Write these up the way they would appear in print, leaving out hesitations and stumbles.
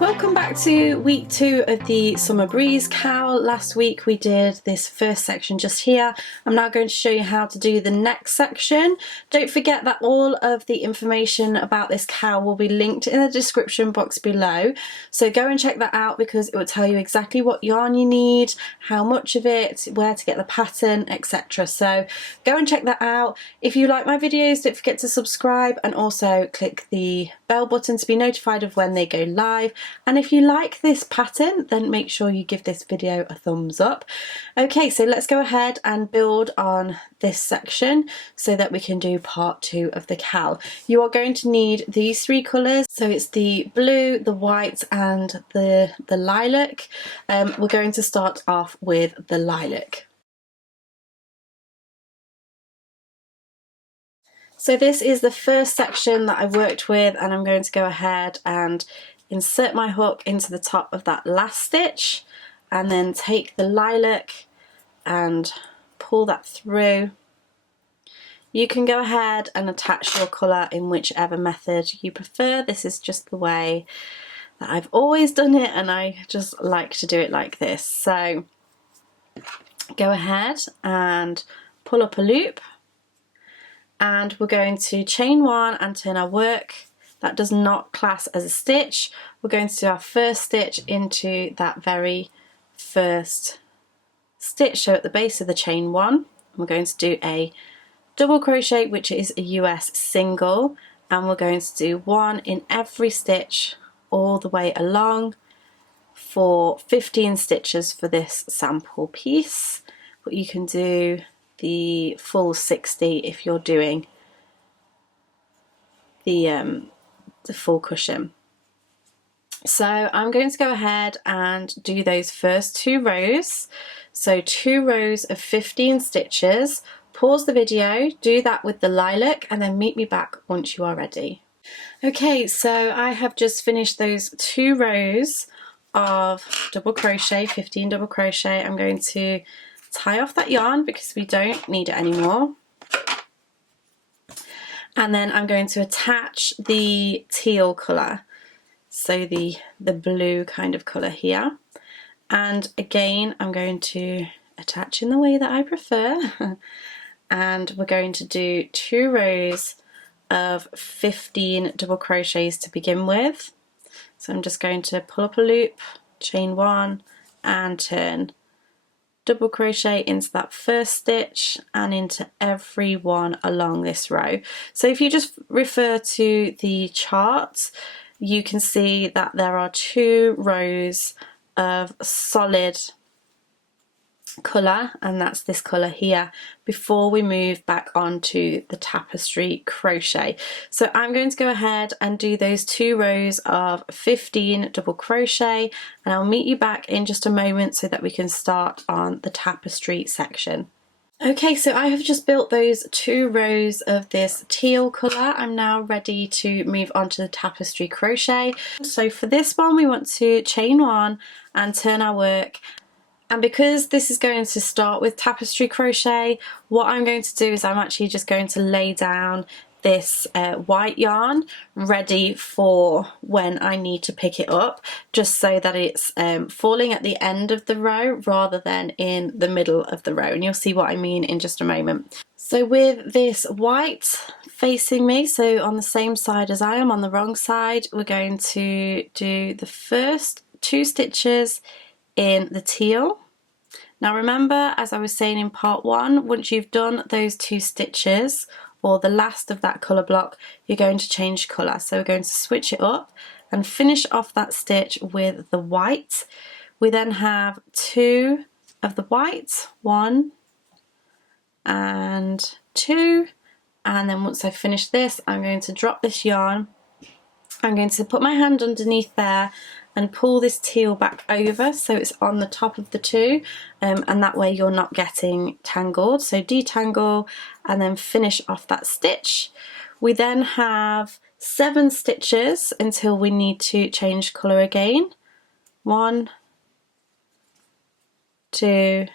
Welcome back to week 2 of the Summer Breeze cowl. Last week we did this first section just here. I'm now going to show you how to do the next section. Don't forget that all of the information about this cowl will be linked in the description box below. So go and check that out because it will tell you exactly what yarn you need, how much of it, where to get the pattern, etc. So go and check that out. If you like my videos, don't forget to subscribe and also click the bell button to be notified of when they go live. And if you like this pattern, then make sure you give this video a thumbs up. Okay, so let's go ahead and build on this section so that we can do part 2 of the cowl. You are going to need these 3 colours. So it's the blue, the white and the lilac. We're going to start off with the lilac. So this is the first section that I worked with, and I'm going to go ahead and insert my hook into the top of that last stitch and then take the lilac and pull that through. You can go ahead and attach your colour in whichever method you prefer. This is just the way that I've always done it, and I just like to do it like this. So go ahead and pull up a loop, and we're going to chain 1 and turn our work. That does not class as a stitch. We're going to do our first stitch into that very first stitch, so at the base of the chain 1. We're going to do a double crochet, which is a US single, and we're going to do 1 in every stitch all the way along for 15 stitches for this sample piece, but you can do the full 60 if you're doing the full cushion. So I'm going to go ahead and do those first 2 rows. So 2 rows of 15 stitches. Pause the video, do that with the lilac, and then meet me back once you are ready. Okay, so I have just finished those 2 rows of double crochet, 15 double crochet. I'm going to tie off that yarn because we don't need it anymore. And then I'm going to attach the teal colour, so the blue kind of colour here. And again, I'm going to attach in the way that I prefer. And we're going to do 2 rows of 15 double crochets to begin with. So I'm just going to pull up a loop, chain 1 and turn, double crochet into that first stitch and into every one along this row. So if you just refer to the chart, you can see that there are 2 rows of solid colour, and that's this colour here, before we move back onto the tapestry crochet. So I'm going to go ahead and do those 2 rows of 15 double crochet, and I'll meet you back in just a moment so that we can start on the tapestry section. Okay, so I have just built those 2 rows of this teal colour. I'm now ready to move on to the tapestry crochet. So for this one we want to chain 1 and turn our work. And because this is going to start with tapestry crochet, what I'm going to do is I'm actually just going to lay down this white yarn ready for when I need to pick it up, just so that it's falling at the end of the row rather than in the middle of the row, and you'll see what I mean in just a moment. So with this white facing me, so on the same side as I am, on the wrong side, we're going to do the first 2 stitches in the teal. Now remember, as I was saying in part 1, once you've done those 2 stitches, or the last of that colour block, you're going to change colour. So we're going to switch it up and finish off that stitch with the white. We then have 2 of the white, 1 and 2, and then once I've finished this, I'm going to drop this yarn. I'm going to put my hand underneath there and pull this teal back over so it's on the top of the 2, and that way you're not getting tangled. So detangle and then finish off that stitch. We then have 7 stitches until we need to change colour again. 1, 2,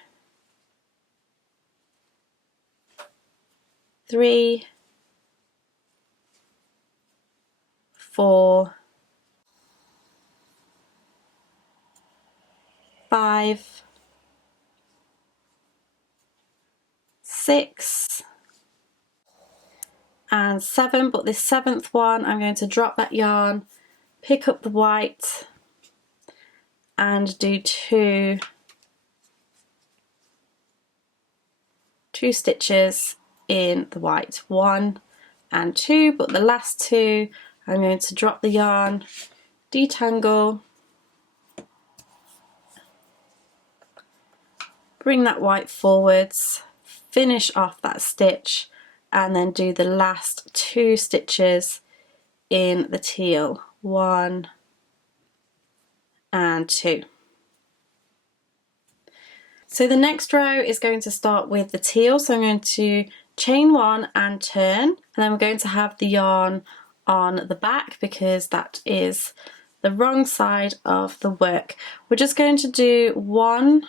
3, 4, 5, 6 and 7, but this 7th one I'm going to drop that yarn, pick up the white and do two stitches in the white, 1 and 2, but the last two I'm going to drop the yarn, detangle, bring that white forwards, finish off that stitch and then do the last 2 stitches in the teal, 1 and 2. So the next row is going to start with the teal, so I'm going to chain 1 and turn, and then we're going to have the yarn on the back because that is the wrong side of the work. We're just going to do 1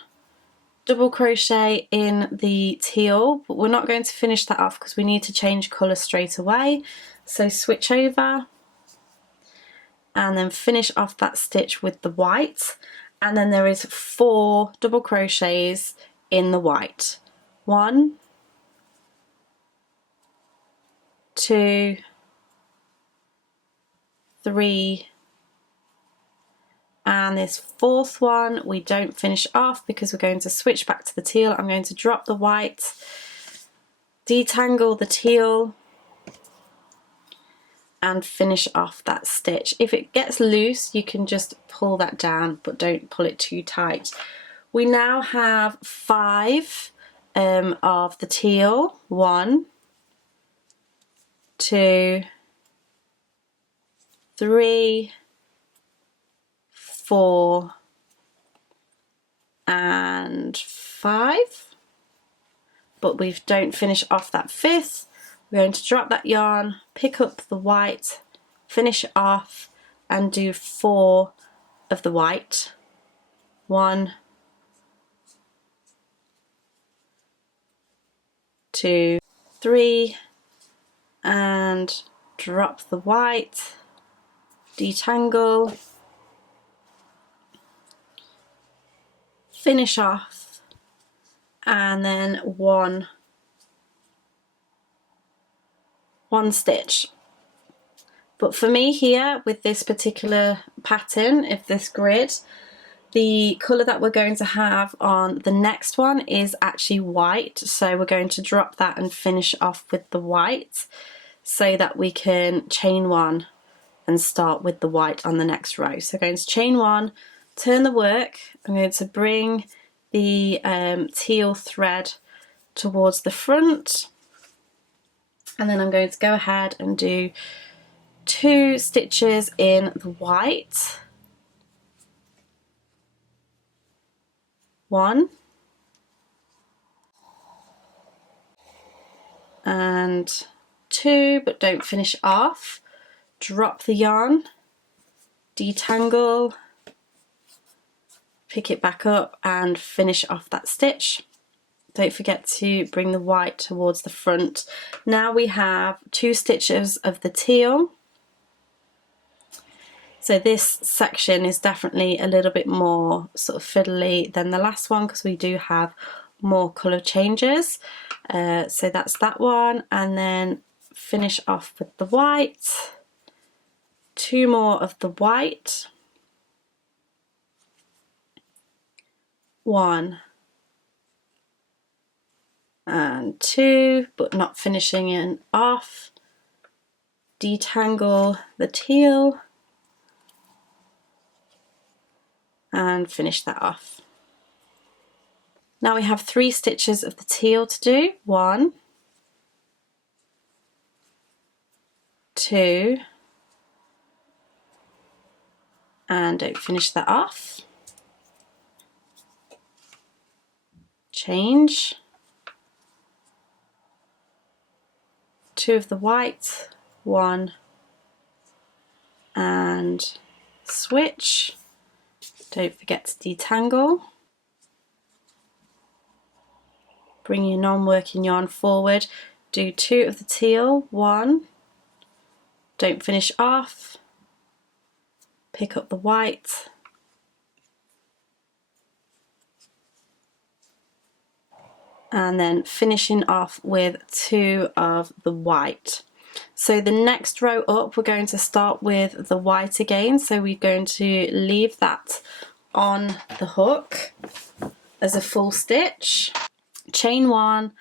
double crochet in the teal, but we're not going to finish that off because we need to change colour straight away. So switch over and then finish off that stitch with the white, and then there is 4 double crochets in the white. 1, 2, 3, and this 4th one we don't finish off because we're going to switch back to the teal. I'm going to drop the white, detangle the teal and finish off that stitch. If it gets loose you can just pull that down, but don't pull it too tight. We now have 5 of the teal, 1, 2, 3, 4 and 5, but we don't finish off that 5th. We're going to drop that yarn, pick up the white, finish it off and do 4 of the white, 1, 2, 3 and drop the white, detangle, finish off and then one stitch. But for me here with this particular pattern, if this grid, the colour that we're going to have on the next one is actually white, so we're going to drop that and finish off with the white so that we can chain 1 and start with the white on the next row. So going to chain 1, turn the work, I'm going to bring the teal thread towards the front, and then I'm going to go ahead and do 2 stitches in the white, 1 and 2, but don't finish off. Drop the yarn, detangle, pick it back up and finish off that stitch. Don't forget to bring the white towards the front. Now we have 2 stitches of the teal. So this section is definitely a little bit more sort of fiddly than the last one because we do have more colour changes. So that's that one, and then finish off with the white, 2 more of the white, 1 and 2, but not finishing it off, detangle the teal and finish that off. Now we have 3 stitches of the teal to do, 1, 2 and don't finish that off, change, 2 of the white, 1 and switch, don't forget to detangle, bring your non-working yarn forward, do 2 of the teal, 1, don't finish off, pick up the white, and then finishing off with 2 of the white. So the next row up, we're going to start with the white again, so we're going to leave that on the hook as a full stitch, chain 1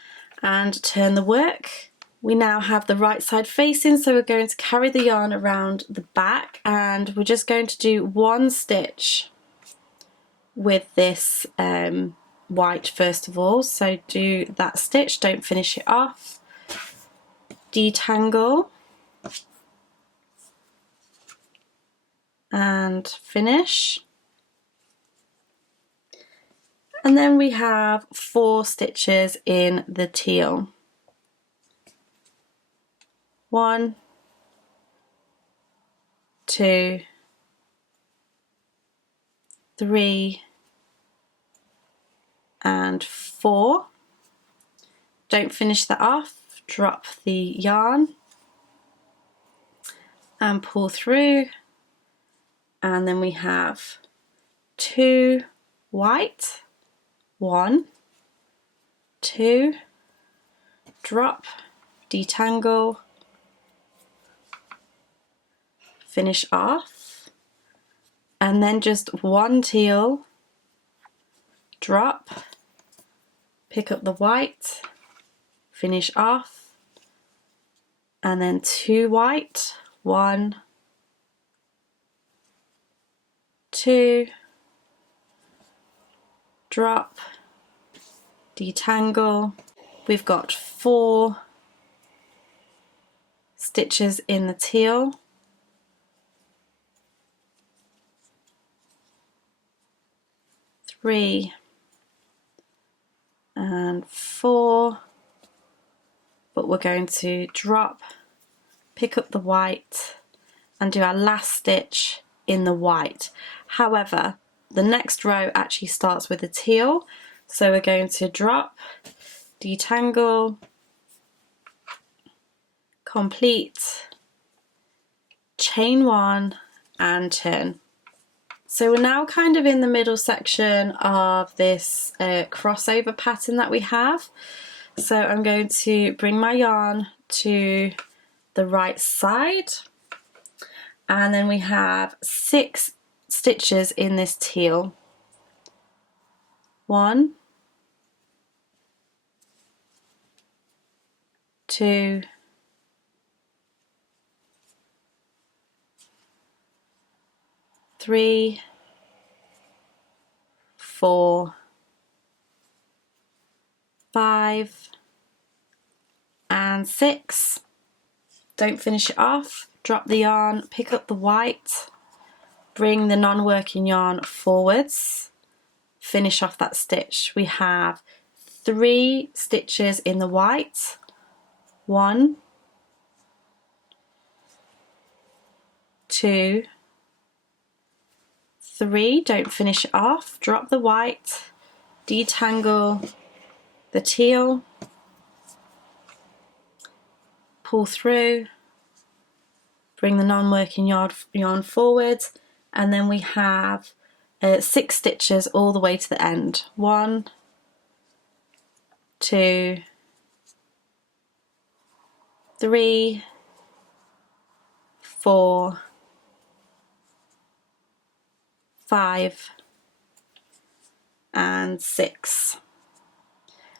and turn the work. We now have the right side facing, so we're going to carry the yarn around the back, and we're just going to do 1 stitch with this white first of all. So do that stitch, don't finish it off, detangle and finish. And then we have 4 stitches in the teal. 1, 2, 3 and 4. Don't finish that off, drop the yarn and pull through, and then we have 2 white, 1, 2, drop, detangle, finish off, and then just 1 teal, drop, pick up the white, finish off, and then 2 white, 1, 2, drop, detangle. We've got 4 stitches in the teal, 3 and 4, but we're going to drop, pick up the white and do our last stitch in the white. However, the next row actually starts with a teal, so we're going to drop, detangle, complete, chain 1 and turn. So we're now kind of in the middle section of this crossover pattern that we have. So I'm going to bring my yarn to the right side, and then we have 6 stitches in this teal. 1, 2, 3, 4, 5 and 6. Don't finish it off, drop the yarn, pick up the white, bring the non-working yarn forwards, finish off that stitch. We have 3 stitches in the white, 1, 2, 3, don't finish it off, drop the white, detangle the teal, pull through, bring the non-working yarn forward, and then we have 6 stitches all the way to the end. 1, 2, 3, 4, 5 and 6.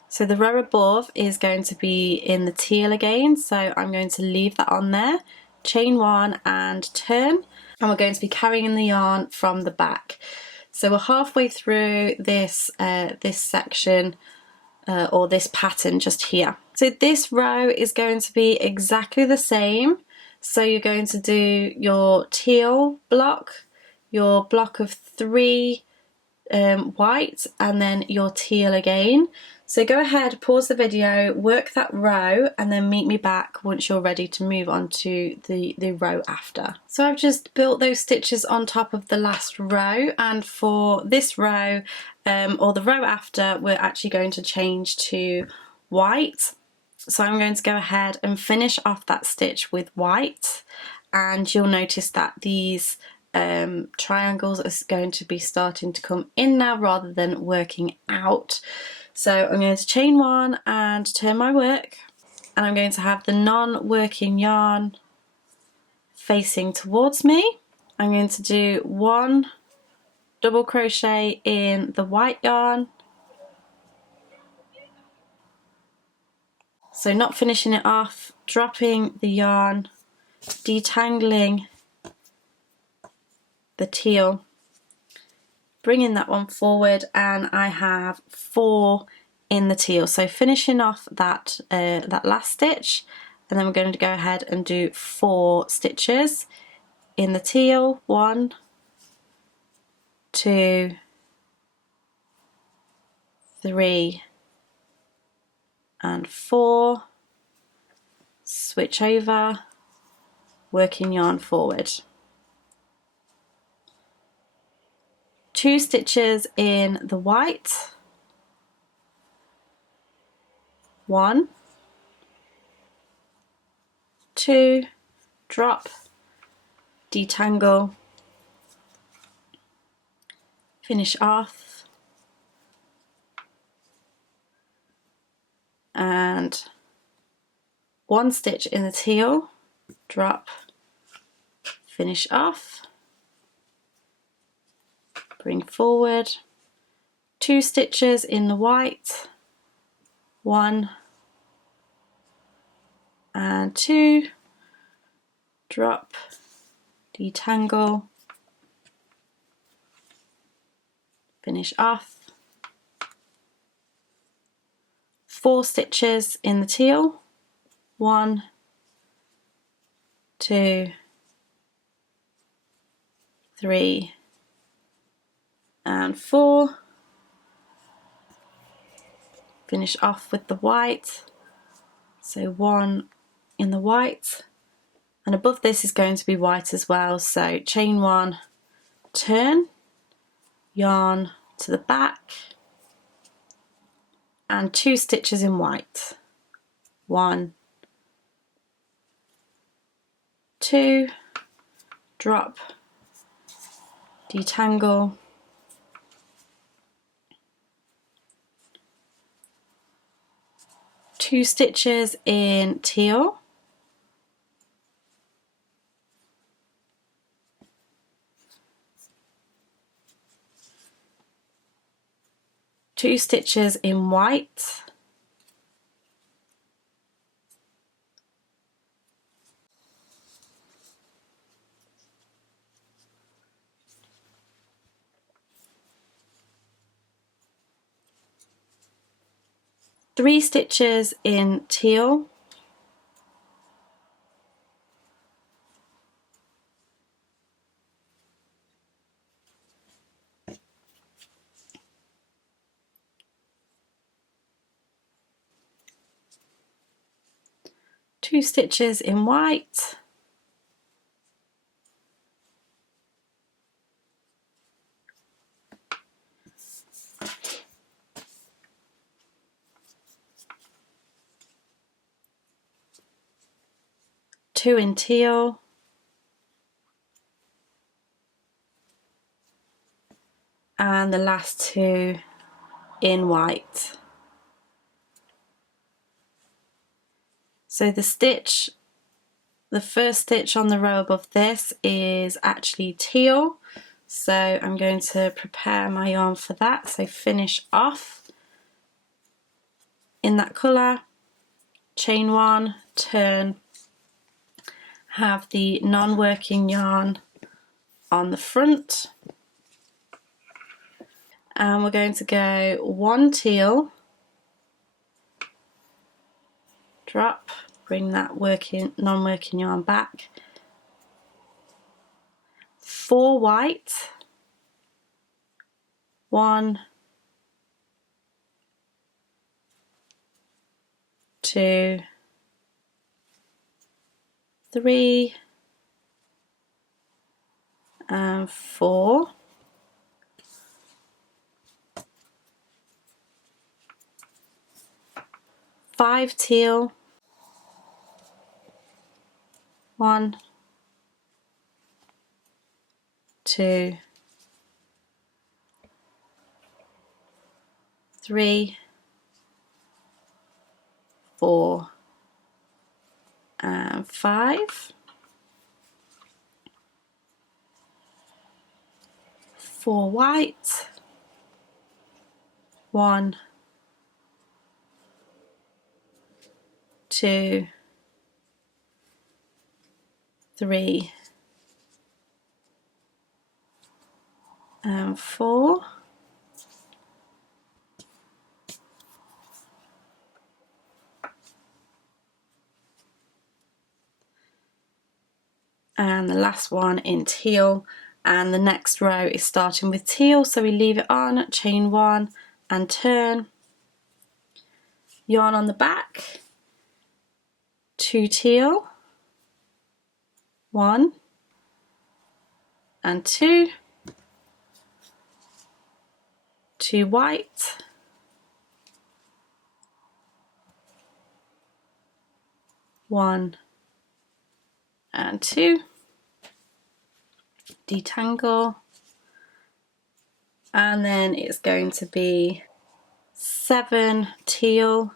So the row above is going to be in the teal again, so I'm going to leave that on there, chain 1 and turn, and we're going to be carrying the yarn from the back. So we're halfway through this this section or this pattern just here. So this row is going to be exactly the same. So you're going to do your teal block, your block of 3 white, and then your teal again. So go ahead, pause the video, work that row, and then meet me back once you're ready to move on to the row after. So I've just built those stitches on top of the last row, and for this row or the row after, we're actually going to change to white. So I'm going to go ahead and finish off that stitch with white, and you'll notice that these triangles are going to be starting to come in now rather than working out. So I'm going to chain 1 and turn my work, and I'm going to have the non-working yarn facing towards me. I'm going to do 1 double crochet in the white yarn, so not finishing it off, dropping the yarn, detangling the teal, bringing that one forward, and I have 4 in the teal. So finishing off that that last stitch, and then we're going to go ahead and do 4 stitches in the teal. 1, 2, 3, and 4. Switch over, working yarn forward. 2 stitches in the white. 1, 2, drop, detangle, finish off, and 1 stitch in the teal, drop, finish off, bring forward, 2 stitches in the white, 1 and 2, drop, detangle, finish off, 4 stitches in the teal, 1, 2, 3, and 4. Finish off with the white, so 1 in the white, and above this is going to be white as well, so chain 1, turn, yarn to the back, and 2 stitches in white, 1, 2, drop, detangle, 2 stitches in teal, 2 stitches in white, 3 stitches in teal, 2 stitches in white, 2 in teal, and the last 2 in white. So the first stitch on the row above this is actually teal, so I'm going to prepare my yarn for that. So finish off in that colour, chain 1, turn, have the non-working yarn on the front, and we're going to go 1 teal, drop, bring that non-working yarn back, 4 white, 1, 2, 3, and 4. 5 teal, 1, 2, 3, 4 and 5, 4 white, 1, 2, 3 and 4, and the last one in teal, and the next row is starting with teal, so we leave it on, chain 1 and turn, yarn on the back, 2 teal, 1 and 2, 2 white, 1 and 2, detangle, and then it's going to be 7 teal,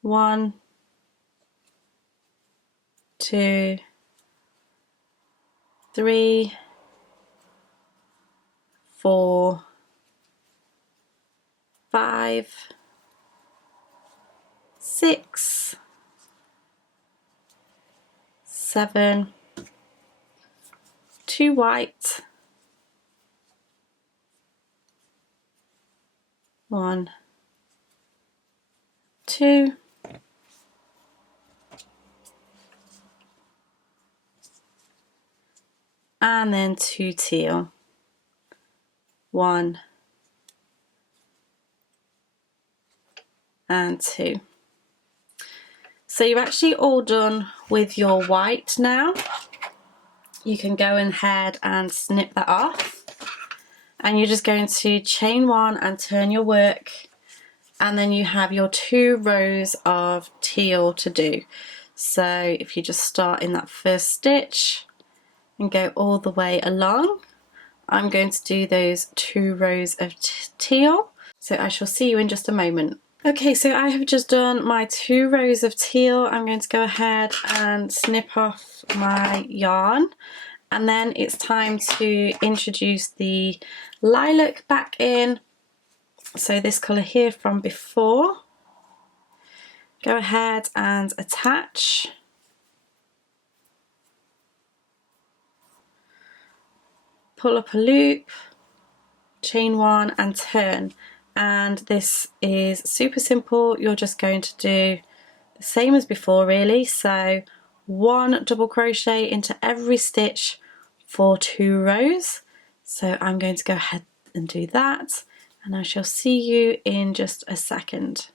1, 2, 3, 4, 5, 6, 7, 2 white, 1, 2, and then 2 teal, 1 and 2. So you're actually all done with your white now. You can go ahead and snip that off, and you're just going to chain 1 and turn your work, and then you have your 2 rows of teal to do. So if you just start in that first stitch and go all the way along, I'm going to do those 2 rows of teal. So I shall see you in just a moment. Okay, so I have just done my 2 rows of teal. I'm going to go ahead and snip off my yarn, and then it's time to introduce the lilac back in. So this colour here from before. Go ahead and attach. Pull up a loop, chain 1 and turn. And this is super simple. You're just going to do the same as before really. So 1 double crochet into every stitch for 2 rows. So I'm going to go ahead and do that, and I shall see you in just a second.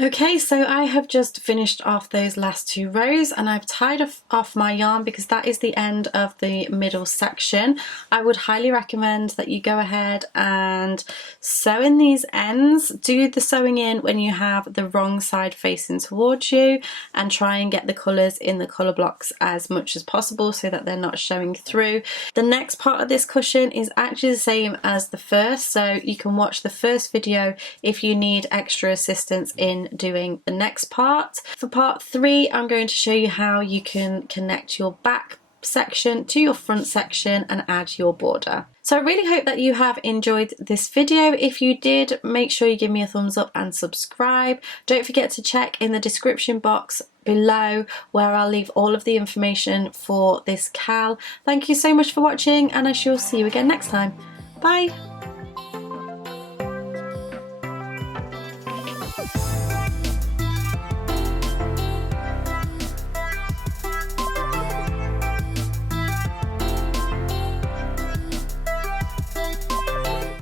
Okay, so I have just finished off those last 2 rows, and I've tied off my yarn because that is the end of the middle section. I would highly recommend that you go ahead and sew in these ends. Do the sewing in when you have the wrong side facing towards you, and try and get the colours in the colour blocks as much as possible so that they're not showing through. The next part of this cushion is actually the same as the first, so you can watch the first video if you need extra assistance in doing the next part. For part 3, I'm going to show you how you can connect your back section to your front section and add your border. So I really hope that you have enjoyed this video. If you did, make sure you give me a thumbs up and subscribe. Don't forget to check in the description box below where I'll leave all of the information for this cal. Thank you so much for watching, and I shall see you again next time. Bye!